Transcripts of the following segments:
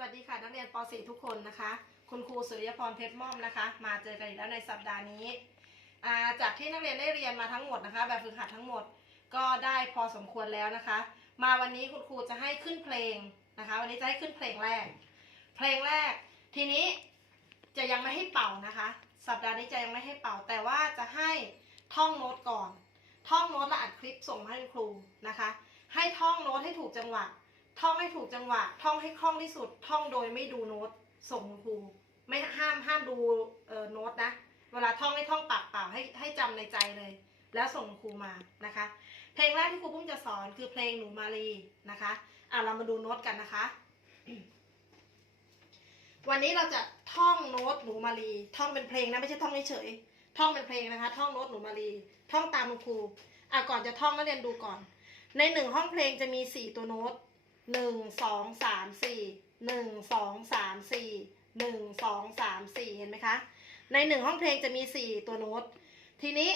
สวัสดีค่ะนักเรียนป .4 ทุกคนนะคะ คุณครูสุริยพรเพชรม่อมนะคะ มาเจอกันอีกแล้วในสัปดาห์นี้จากที่นักเรียนได้เรียนมาทั้งหมดนะคะ แบบฝึกหัดทั้งหมดก็ได้พอสมควรแล้วนะคะ มาวันนี้คุณครูจะให้ขึ้นเพลงนะคะ วันนี้จะให้ขึ้นเพลงแรก เพลงแรก ทีนี้จะยังไม่ให้เป่านะคะ สัปดาห์นี้จะยังไม่ให้เป่า แต่ว่าจะให้ท่องโน้ตก่อน ท่องโน้ตและอัดคลิปส่งมาให้คุณครูนะคะ ให้ท่องโน้ตให้ถูกจังหวะ ท่องให้ถูกจังหวะ ท่องให้คล่องที่สุด ท่องโดยไม่ดูโน้ตส่งครู ไม่ห้ามห้ามดูเอ่อโน้ตนะ เวลาท่องให้ท่องปากเปล่าให้ให้จำในใจเลย แล้วส่งครูมานะคะ เพลงแรกที่ครูปุ้มจะสอนคือเพลงหนูมาลีนะคะอะเรามาดูโน้ตกันนะคะ วันนี้เราจะท่องโน้ตหนูมาลีท่องเป็นเพลงนะไม่ใช่ท่องเฉยท่องเป็นเพลงนะคะ ท่องโน้ตหนูมาลีท่องตามคุณครูอะก่อนจะท่องนักเรียนดูก่อน ในหนึ่งห้องเพลงจะมีสี่ตัวโน้ต หนึ่งสองสามสี่หนึ่งสองสามสี่หนึ่งสองสามสี่เห็นไหมคะ ในหนึ่งห้องเพลงจะมีสี่ตัวโน้ต ทีนี้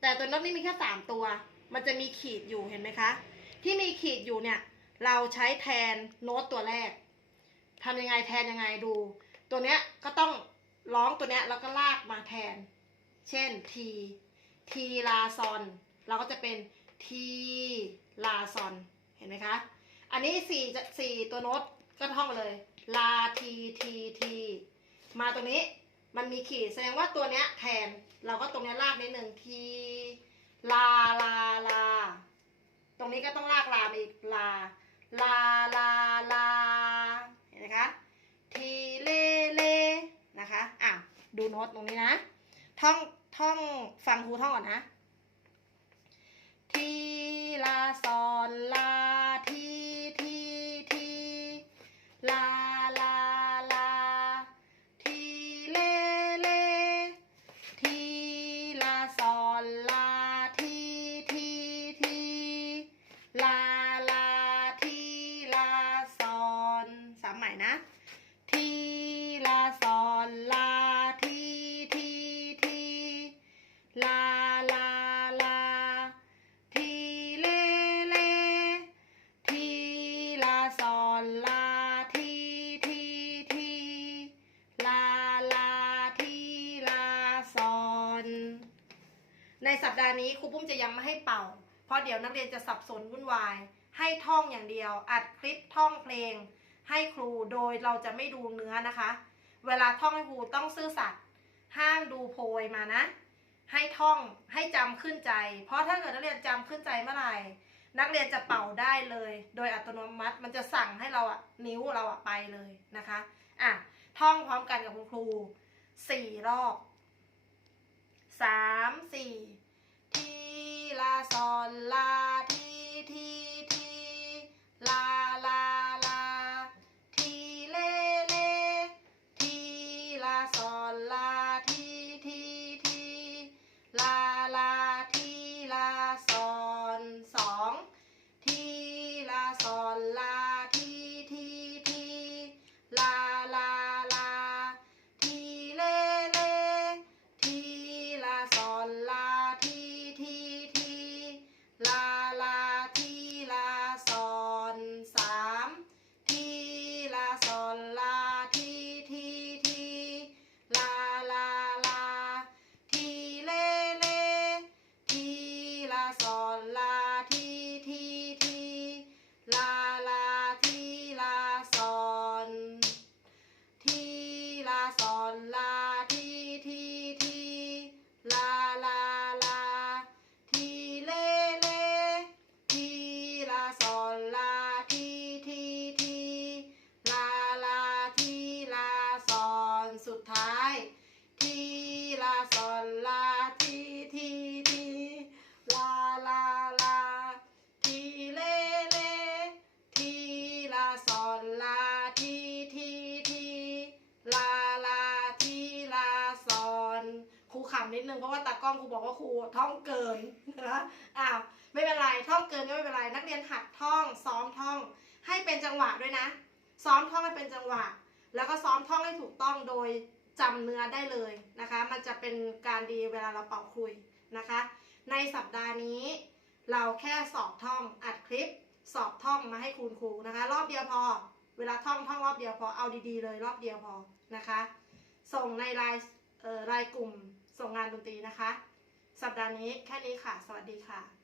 แต่ตัวโน้ตนี่มีแค่สามตัว มันจะมีขีดอยู่เห็นไหมคะ ที่มีขีดอยู่เนี่ย เราใช้แทนโน้ตตัวแรกทำยังไงแทนยังไงดู ตัวเนี้ยก็ต้องร้องตัวเนี้ยแล้วก็ลากมาแทน เช่นทีทีลาซอนเราก็จะเป็นทีลาซอนเห็นไหมคะ อันนี้สี่สี่ตัวโน้ตก็ท่องเลย ลาทีทีทีมาตรงนี้มันมีขีดแสดงว่าตัวเนี้ยแทนเราก็ตรงเนี้ยลากนิดหนึ่งทีลาลาลา ตรงนี้ก็ต้องลากลาไปอีกลา ลาลาลาเห็นไหมคะทีเลเลนะคะอะดูโน้ตตรงนี้นะ ท่องท่องฟังครูท่องก่อนนะ ทีลาซอ อนลาทีทีทีลาลาทีลาซอนสามใหม่นะ ทีลาซอนลา ในสัปดาห์นี้ครูปุ้มจะยังไม่ให้เป่า เพราะเดี๋ยวนักเรียนจะสับสนวุ่นวาย ให้ท่องอย่างเดียว อัดคลิปท่องเพลง ให้ครูโดยเราจะไม่ดูเนื้อนะคะ เวลาท่องให้ครูต้องซื่อสัตย์ห้ามดูโพยมานะ ให้ท่องให้จำขึ้นใจ เพราะถ้าเกิดนักเรียนจำขึ้นใจเมื่อไหร่นักเรียนจะเป่าได้เลย โดยอัตโนมัติมันจะสั่งให้เราอะนิ้วเราอะไปเลยนะคะอะท่องพร้อมกันกับคุณครูสี่รอบ สามสี่ทีลาซอนลาทีทีทีลาลาลาทีเลเลทีลาซอนลาทีทีทีลาลาทีลาซอนสองทีลาซอนลา ลาซอนลาทีทีทีลาลาลาทีเลเลทีลาซอนลาทีทีทีลาลาทีลาซอนสุดท้าย ทีลาซอนลาทีทีทีลาลาลาทีเลเลทีลาซอนลาทีทีทีลาลาทีลาซอนครูขำ นิดนึงเพราะว่าตากล้องครูบอกว่าครูท่องเกินนะอ้าวไม่เป็นไรท่องเกินก็ไม่เป็นไรนักเรียนหัดท่องซ้อมท่อง ให้เป็นจังหวะด้วยนะ ซ้อมท่องให้เป็นจังหวะ แล้วก็ซ้อมท่องให้ถูกต้องโดยจำเนื้อได้เลยนะคะ มันจะเป็นการดีเวลาเราเป่าคุยนะคะ ในสัปดาห์นี้ เราแค่สอบท่องอัดคลิป สอบท่องมาให้คุณครูนะคะ รอบเดียวพอ เวลาท่องท่องรอบเดียวพอเอาดีๆเลยรอบเดียวพอนะคะ ส่งในไลน์ รายกลุ่มส่งงานดนตรีนะคะ สัปดาห์นี้แค่นี้ค่ะ สวัสดีค่ะ